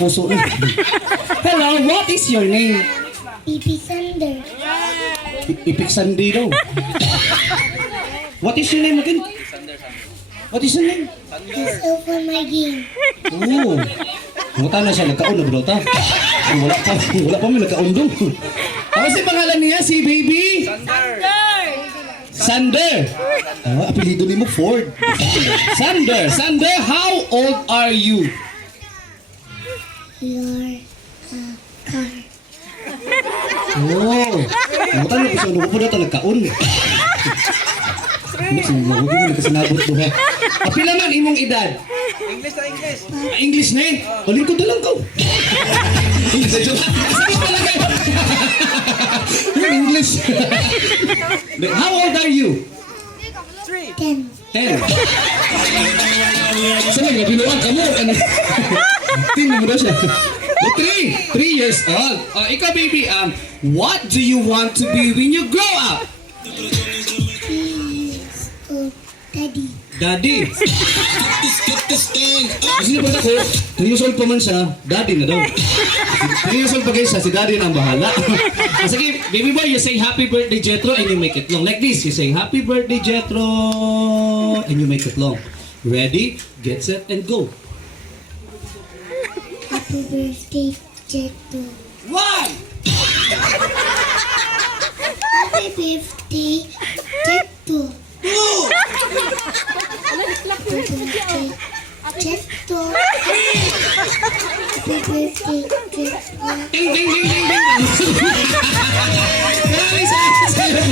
puso na. Hello, what is your name? Pipi Sander. Ipik Sandi daw. What is your name again? What is your name? Just open my game. Oo. Muta na siya, nagkaon na bro ta. Wala pa may nagkaundong. Ano si pangalan niya? Si baby? Sander. Apelido ni mo Ford. Sander, how old are you? Your car. Oh. Muta na po siya, ano po na ito nagkaon. Hindi, sinagawin mo nagkasinabot ko ha. Apila man imong edad? English na English. English na eh. Uling ko dalang ko. English na joke. Sige talaga. English. How old are you? 10. 10. Saan nga, binuwan ka mo? Tingin mo daw siya. 3 years old. Ikaw baby, what do you want to be when you grow up? Daddy. Daddy. Kasi naman ako, 3 years old pa man siya, daddy na daw. 3 years old pa guys siya, si daddy na ang bahala. Sige, baby boy, you say happy birthday Jetro and you make it long. Like this, you say happy birthday Jetro and you make it long. Ready, get set, and go. Happy birthday, Jetto. Why? Happy birthday, Jetto. No! Happy birthday, Jetto. Happy birthday, Jetto. Ding, ding, ding, ding, ding. Maraming salamat sa iyo.